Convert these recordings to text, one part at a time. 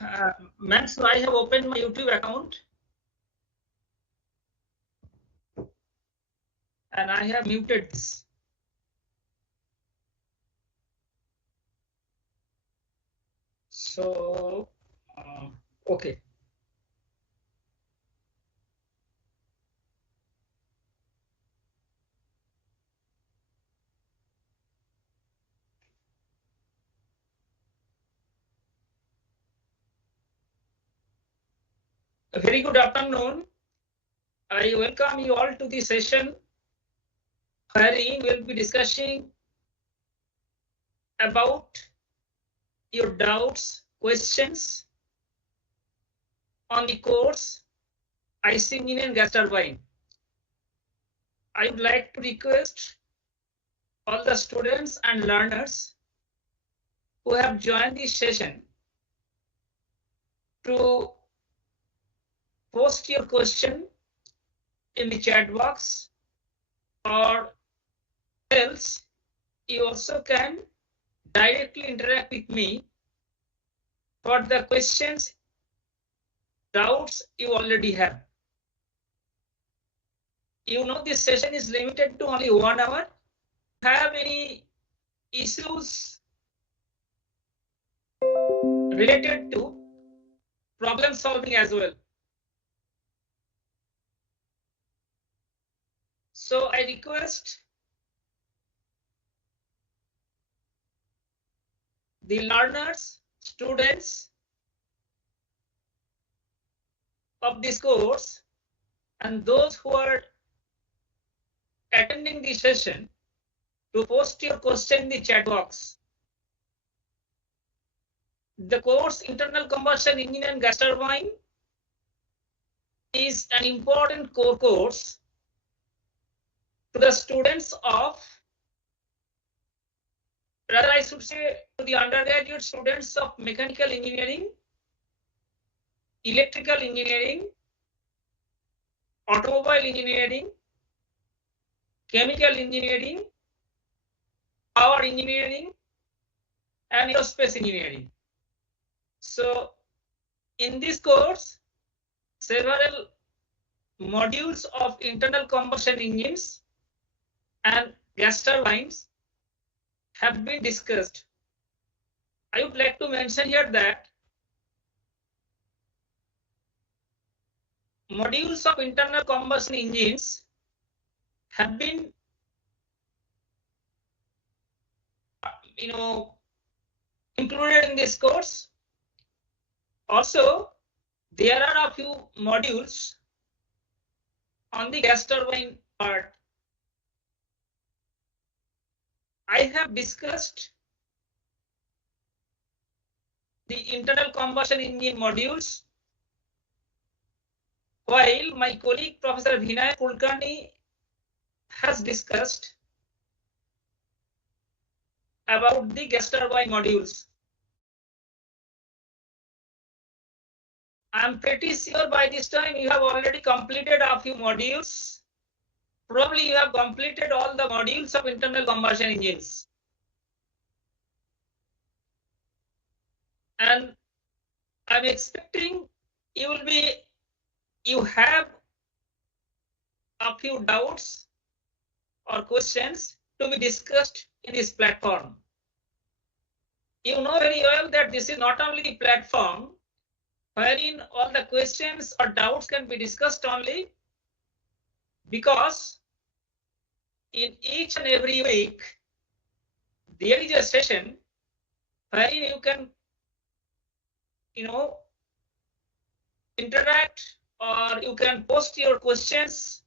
Ma'am, so I have opened my YouTube account and I have muted this. So, okay. A very good afternoon. I welcome you all to the session wherein we'll be discussing about your doubts, questions on the course IC Engine and Gas Turbine. I would like to request all the students and learners who have joined this session to post your question in the chat box, or else you also can directly interact with me for the questions, doubts you already have. You know this session is limited to only 1 hour. Have any issues related to problem solving as well? So I request the learners, students of this course and those who are attending the session to post your question in the chat box. The course Internal Combustion Engine and Gas Turbine is an important core course to the students of, rather I should say to the undergraduate students of mechanical engineering, electrical engineering, automobile engineering, chemical engineering, power engineering, and aerospace engineering. So in this course, several modules of internal combustion engines and gas turbines have been discussed. I would like to mention here that modules of internal combustion engines have been included in this course. Also, there are a few modules on the gas turbine part. I have discussed the internal combustion engine modules, while my colleague Professor Vinay Kulkarni has discussed about the gas turbine modules. I'm pretty sure by this time you have already completed a few modules. Probably you have completed all the modules of internal combustion engines. And I'm expecting you have a few doubts or questions to be discussed in this platform. You know very well that this is not only the platform wherein all the questions or doubts can be discussed only, because in each and every week there is a session wherein you can interact, or you can post your questions,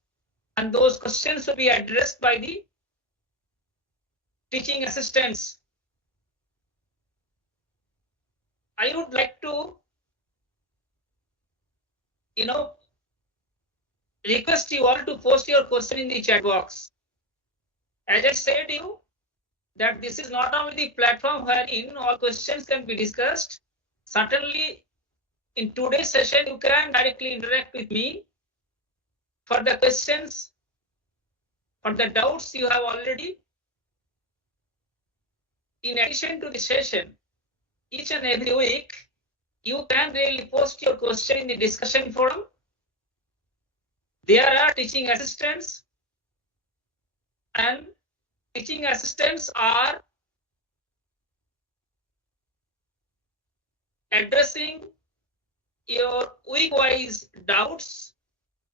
and those questions will be addressed by the teaching assistants. I would like to request you all to post your question in the chat box. As I said you that this is not only the platform wherein all questions can be discussed. Certainly in today's session you can directly interact with me for the questions or the doubts you have already. In addition to the session, each and every week you can really post your question in the discussion forum. There are teaching assistants, and teaching assistants are addressing your week-wise doubts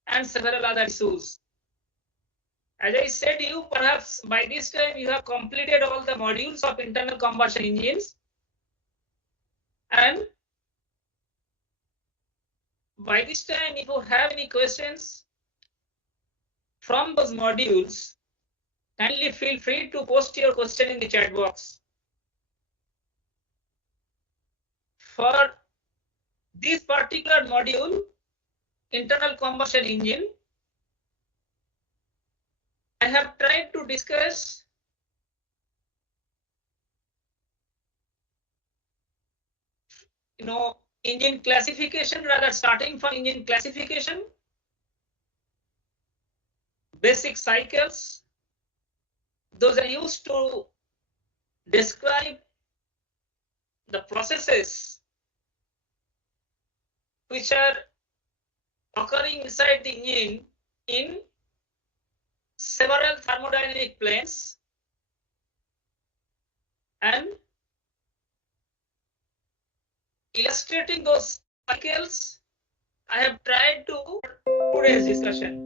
and several other issues. As I said, you perhaps by this time you have completed all the modules of internal combustion engines, and by this time, if you have any questions from those modules, kindly feel free to post your question in the chat box. For this particular module, internal combustion engine, I have tried to discuss engine classification, rather starting from engine classification, basic cycles. Those are used to describe the processes which are occurring inside the engine in several thermodynamic planes, and illustrating those cycles, I have tried to today's discussion.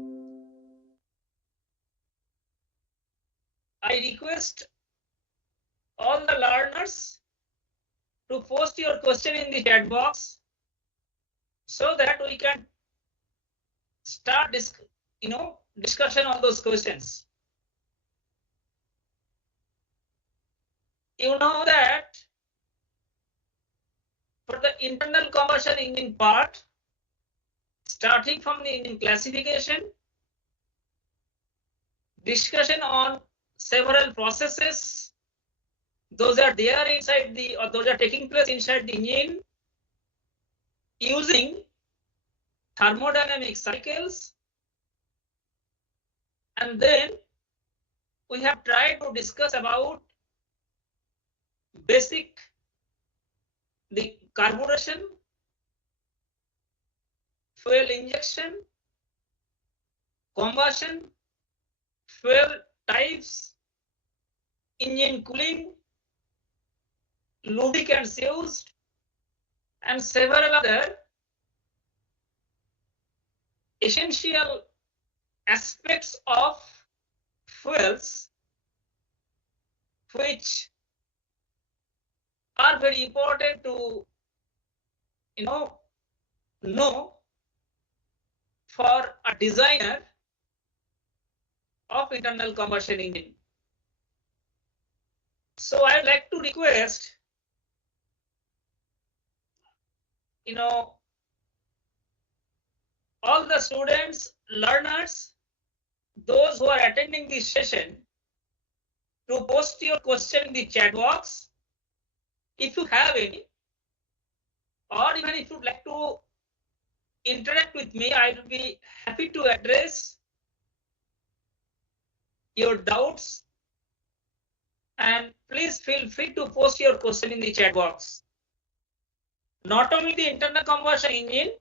I request all the learners to post your question in the chat box so that we can start discussion on those questions. You know that for the internal combustion engine part, starting from the engine classification, discussion on several processes, those are there inside the, or those are taking place inside the engine using thermodynamic cycles, and then we have tried to discuss about basic, the carburation, fuel injection, combustion, fuel types, engine cooling, lubricants used, and several other essential aspects of fuels which are very important to know for a designer of internal combustion engine. So I'd like to request all the students, learners, those who are attending this session, to post your question in the chat box if you have any, or even if you'd like to interact with me, I will be happy to address your doubts, and please feel free to post your question in the chat box. Not only the internal combustion engine,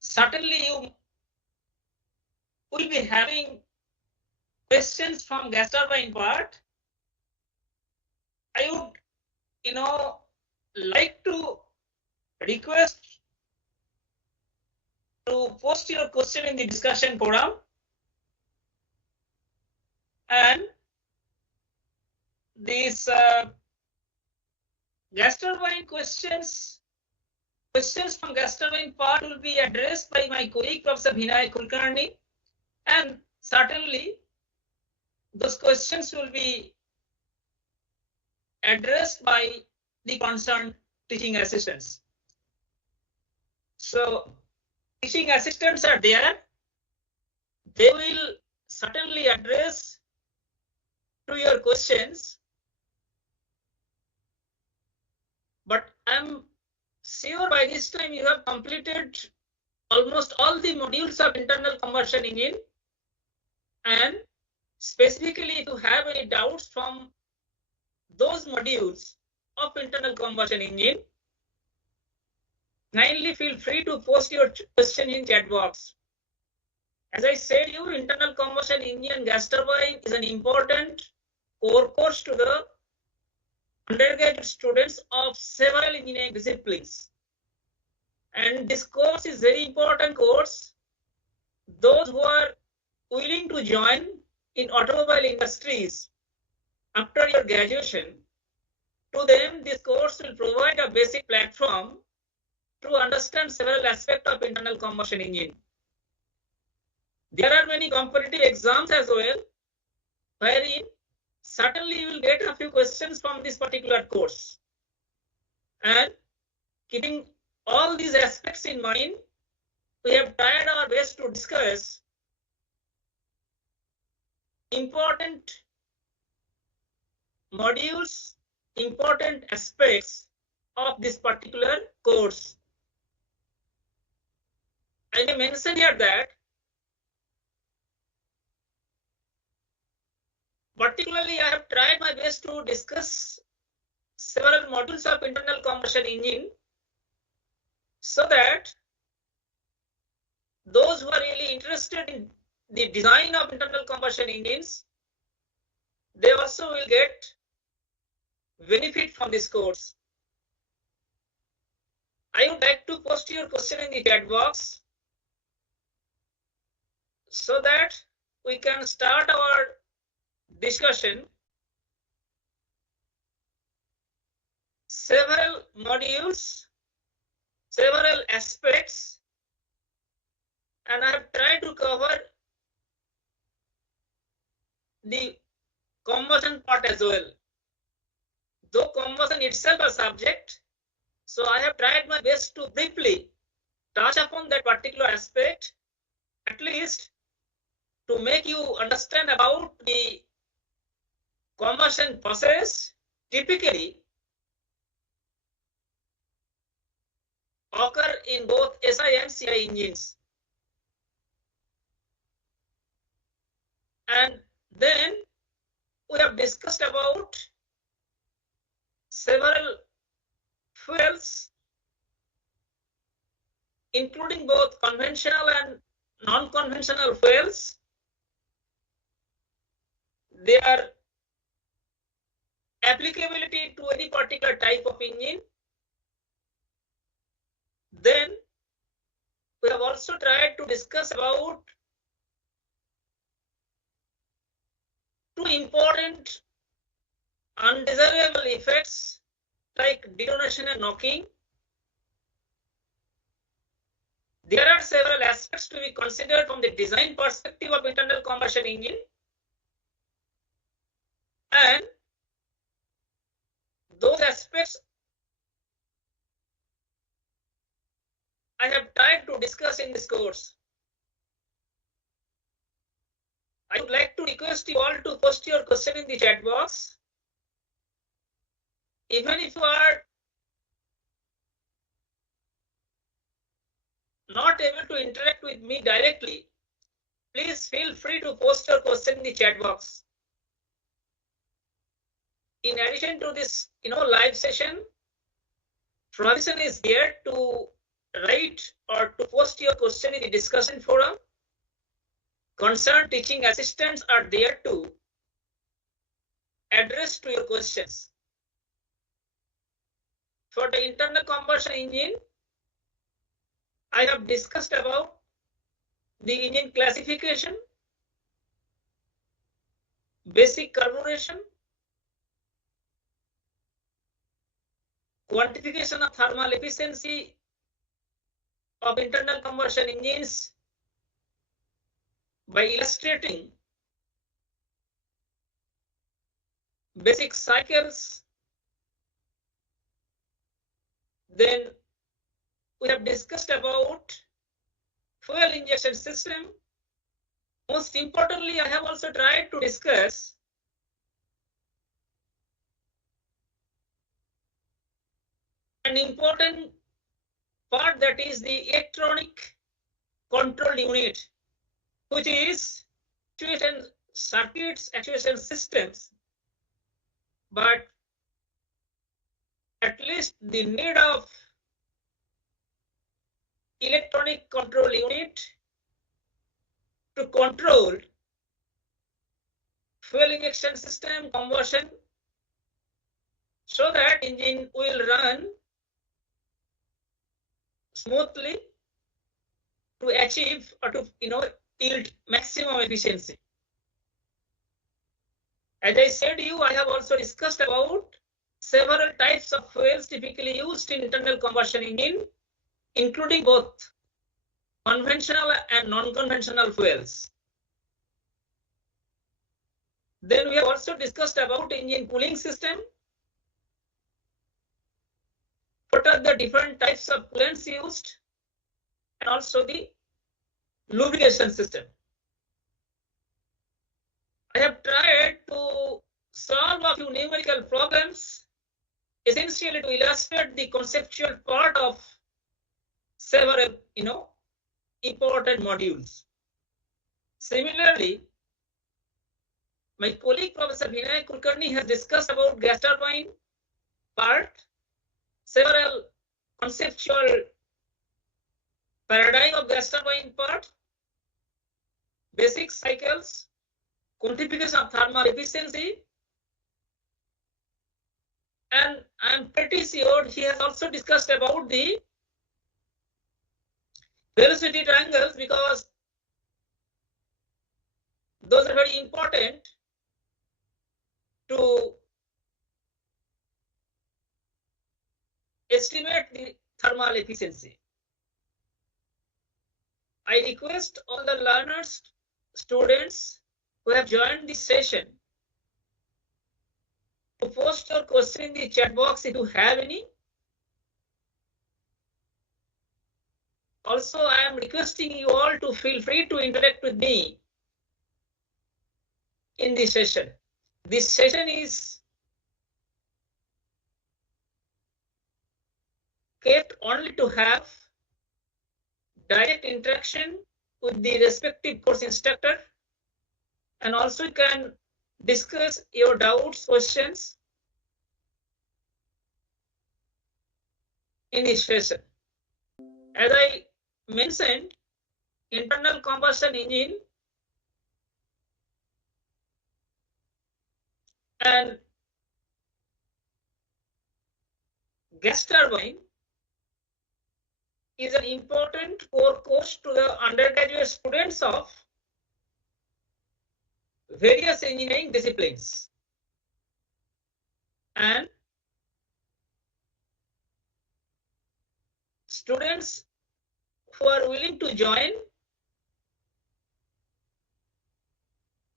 certainly you will be having questions from gas turbine part. I would like to request to post your question in the discussion forum, and these gas turbine questions from gas turbine part will be addressed by my colleague Professor Vinay Kulkarni, and certainly those questions will be addressed by the concerned teaching assistants. So teaching assistants are there. They will certainly address to your questions, but I'm sure by this time you have completed almost all the modules of internal combustion engine, and specifically if you have any doubts from those modules of internal combustion engine, kindly feel free to post your question in chat box. As I said, internal combustion engine and gas turbine is an important core course to the undergraduate students of several engineering disciplines. And this course is very important course. Those who are willing to join in automobile industries after your graduation, to them this course will provide a basic platform to understand several aspects of internal combustion engine. There are many competitive exams as well, wherein certainly you will get a few questions from this particular course. And keeping all these aspects in mind, we have tried our best to discuss important modules, important aspects of this particular course. I may mention here that particularly I have tried my best to discuss several modules of internal combustion engine so that those who are really interested in the design of internal combustion engines, they also will get benefit from this course. I would like to post your question in the chat box so that we can start our discussion. Several modules, several aspects, and I have tried to cover the combustion part as well. Though combustion itself a subject, so I have tried my best to briefly touch upon that particular aspect, at least to make you understand about the combustion process typically occur in both SI and CI engines. And then we have discussed about several fuels, including both conventional and non-conventional fuels, their applicability to any particular type of engine. Then we have also tried to discuss about two important undesirable effects like detonation and knocking. There are several aspects to be considered from the design perspective of internal combustion engine, and those aspects I have tried to discuss in this course. I would like to request you all to post your question in the chat box. Even if you are not able to interact with me directly, please feel free to post your question in the chat box. In addition to this, live session, provision is here to write or to post your question in the discussion forum. Concerned teaching assistants are there to address to your questions. For the internal combustion engine, I have discussed about the engine classification, basic carburation, quantification of thermal efficiency of internal combustion engines by illustrating basic cycles. Then we have discussed about fuel injection system. Most importantly, I have also tried to discuss an important part, that is the electronic control unit, which is actuation circuits, actuation systems. But at least the need of electronic control unit to control fuel injection system combustion so that engine will run smoothly to achieve or to yield maximum efficiency. As I said to you, I have also discussed about several types of fuels typically used in internal combustion engine, including both conventional and non-conventional fuels. Then we have also discussed about engine cooling system. What are the different types of coolants used, and also the lubrication system. I have tried to solve a few numerical problems, essentially to illustrate the conceptual part of several, important modules. Similarly, my colleague Professor Vinay Kulkarni has discussed about gas turbine part, several conceptual paradigm of gas turbine part, basic cycles, quantification of thermal efficiency, and I'm pretty sure he has also discussed about the velocity triangles, because those are very important to estimate the thermal efficiency. I request all the learners, students who have joined this session to post your question in the chat box if you have any. Also, I am requesting you all to feel free to interact with me in this session. This session is kept only to have direct interaction with the respective course instructor, and also you can discuss your doubts, questions in this session. As I mentioned, internal combustion engine and gas turbine is an important core course to the undergraduate students of various engineering disciplines. And students who are willing to join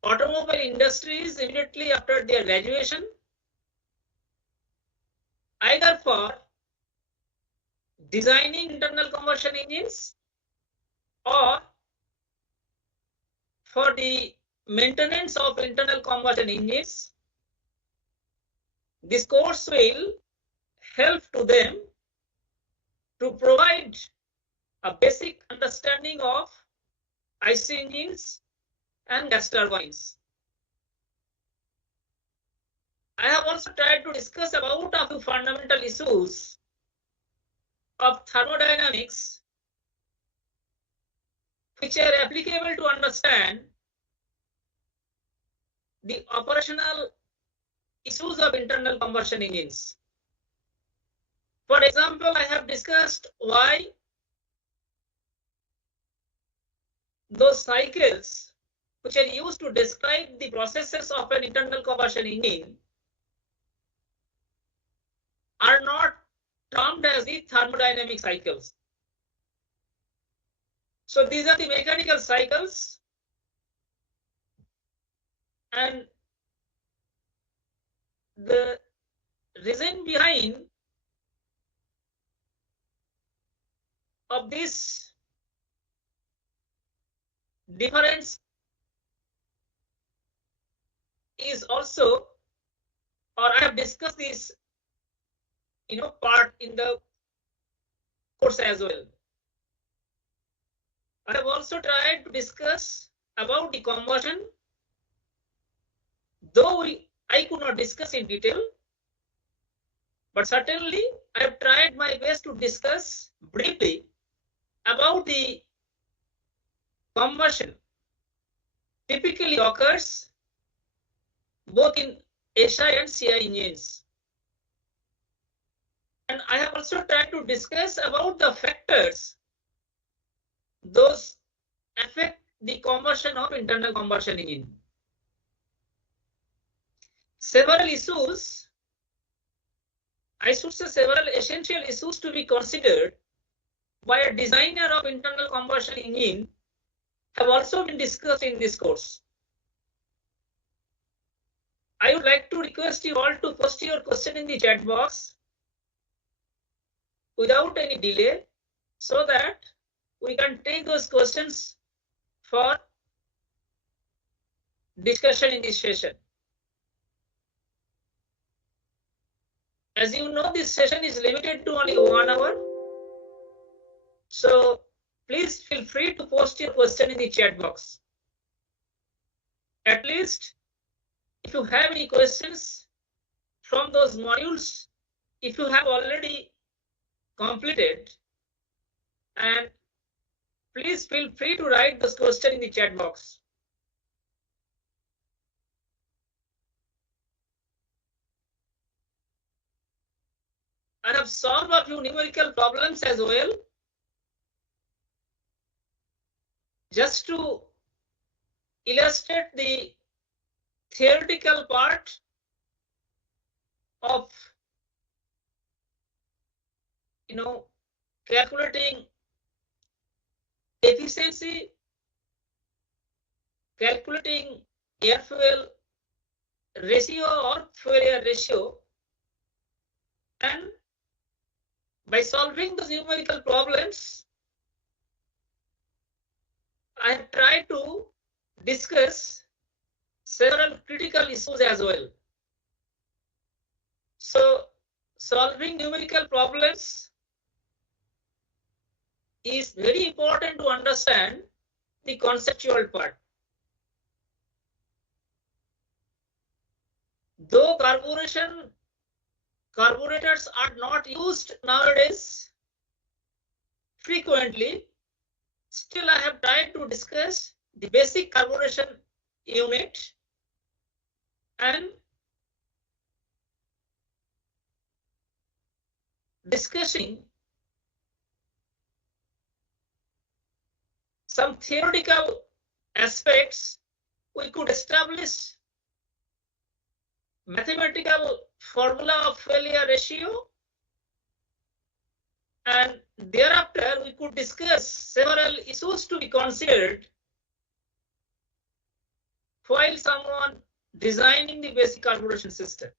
automobile industries immediately after their graduation, either for designing internal combustion engines or for the maintenance of internal combustion engines, this course will help to them to provide a basic understanding of IC engines and gas turbines. I have also tried to discuss about a few fundamental issues of thermodynamics which are applicable to understand the operational issues of internal combustion engines. For example, I have discussed why those cycles which are used to describe the processes of an internal combustion engine are not termed as the thermodynamic cycles. So these are the mechanical cycles, and the reason behind of this difference is also, or I have discussed this part in the course as well. I have also tried to discuss about the combustion, though I could not discuss in detail, but certainly I have tried my best to discuss briefly about the combustion typically occurs both in SI and CI engines. And I have also tried to discuss about the factors those affect the combustion of internal combustion engine. Several issues, I should say several essential issues to be considered by a designer of internal combustion engine have also been discussed in this course. I would like to request you all to post your question in the chat box without any delay so that we can take those questions for discussion in this session. As you know, this session is limited to only 1 hour. So please feel free to post your question in the chat box. At least if you have any questions from those modules, if you have already completed, and please feel free to write this question in the chat box. I have solved a few numerical problems as well, just to illustrate the theoretical part of calculating efficiency, calculating air fuel ratio or fuel air ratio, and by solving those numerical problems, I have tried to discuss several critical issues as well. So solving numerical problems is very important to understand the conceptual part. Though carburetors are not used nowadays frequently, still I have tried to discuss the basic carburation unit and discussing some theoretical aspects. We could establish mathematical formula of fuel air ratio, and thereafter we could discuss several issues to be considered while someone designing the basic carburation system.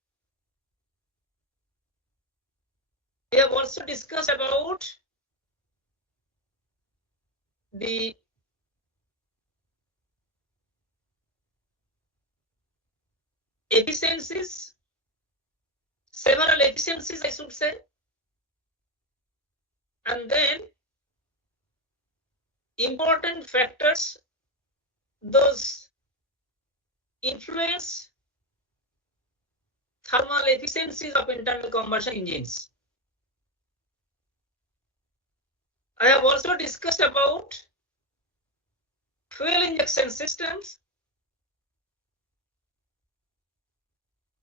We have also discussed about the efficiencies, several efficiencies I should say, and then important factors those influence thermal efficiencies of internal combustion engines. I have also discussed about fuel injection systems.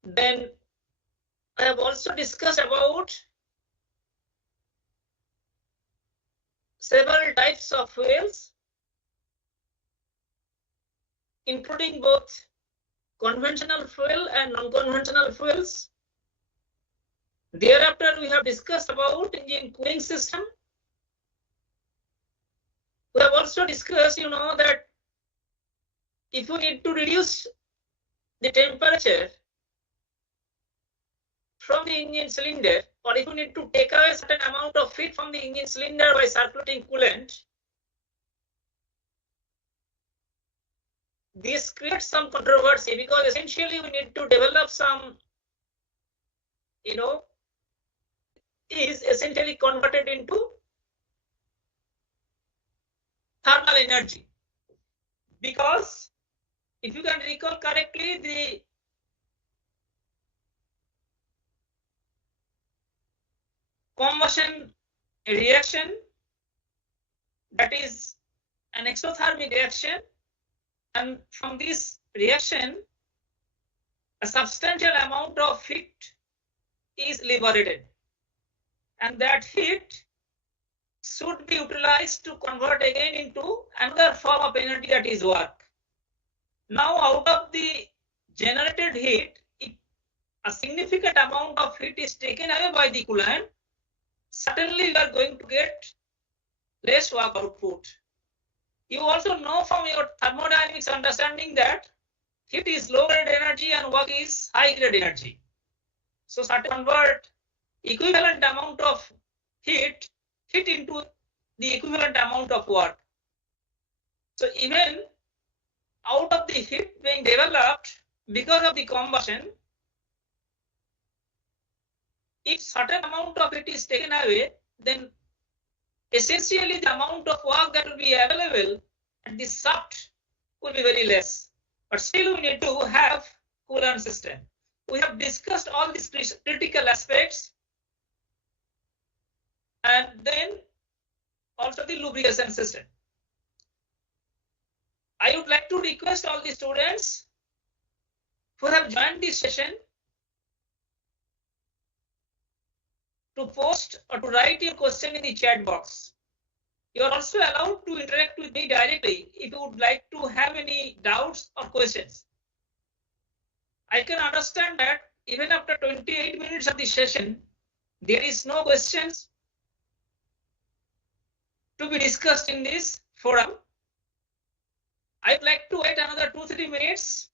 Then I have also discussed about several types of fuels, including both conventional fuel and non-conventional fuels. Thereafter, we have discussed about engine cooling system. We have also discussed, that if you need to reduce the temperature from the engine cylinder, or if you need to take away a certain amount of heat from the engine cylinder by circulating coolant, this creates some controversy because essentially we need to develop some, is essentially converted into thermal energy. Because if you can recall correctly, the combustion reaction that is an exothermic reaction, and from this reaction a substantial amount of heat is liberated, and that heat should be utilized to convert again into another form of energy, that is work. Now out of the generated heat, if a significant amount of heat is taken away by the coolant, certainly we are going to get less work output. You also know from your thermodynamics understanding that heat is low grade energy and work is high grade energy. So start to convert equivalent amount of heat into the equivalent amount of work. So even out of the heat being developed because of the combustion, if certain amount of it is taken away, then essentially the amount of work that will be available at the shaft will be very less. But still we need to have coolant system. We have discussed all these critical aspects, and then also the lubrication system. I would like to request all the students who have joined this session to post or to write your question in the chat box. You are also allowed to interact with me directly if you would like to have any doubts or questions. I can understand that even after 28 minutes of the session, there is no questions to be discussed in this forum. I'd like to wait another 2-3 minutes.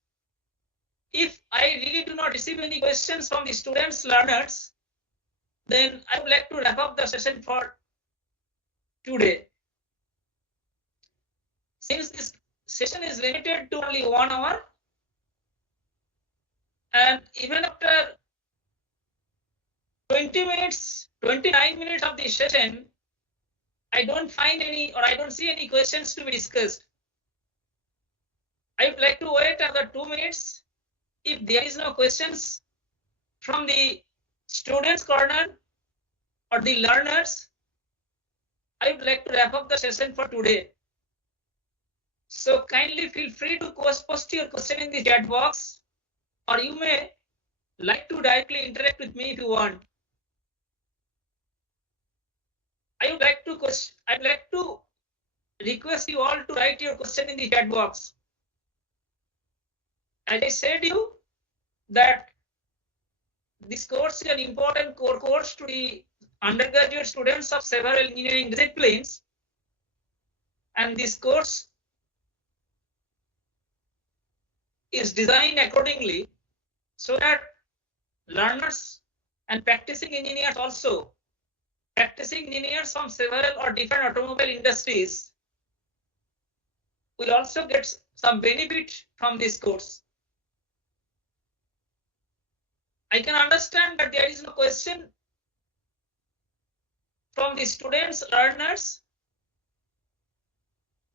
If I really do not receive any questions from the students, learners, then I would like to wrap up the session for today. Since this session is limited to only 1 hour, and even after 20 minutes, 29 minutes of the session, I don't find any, or I don't see any questions to be discussed. I would like to wait another 2 minutes. If there is no questions from the students' corner or the learners, I would like to wrap up the session for today. So kindly feel free to post your question in the chat box, or you may like to directly interact with me if you want. I'd like to request you all to write your question in the chat box. As I said you that this course is an important core course to the undergraduate students of several engineering disciplines, and this course is designed accordingly so that learners and practicing engineers from several or different automobile industries will also get some benefit from this course. I can understand that there is no question from the students, learners.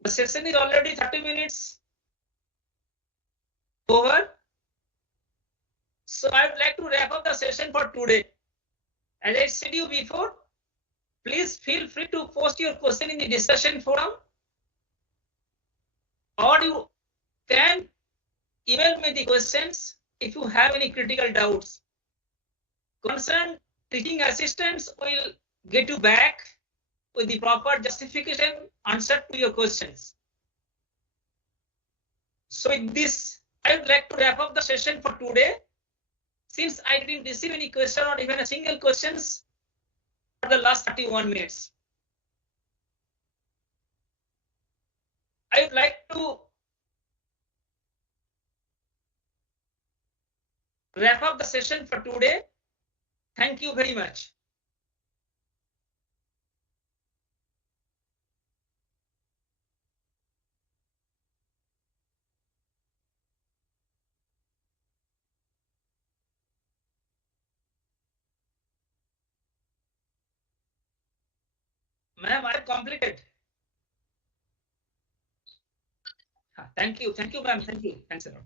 The session is already 30 minutes over. So I would like to wrap up the session for today. As I said you before, please feel free to post your question in the discussion forum, or you can email me the questions if you have any critical doubts. Concerned teaching assistants will get you back with the proper justification answer to your questions. So with this, I would like to wrap up the session for today. Since I didn't receive any question or even a single questions for the last 31 minutes, I would like to wrap up the session for today. Thank you very much. Ma'am, I have completed. Thank you, ma'am. Thank you. Thanks a lot.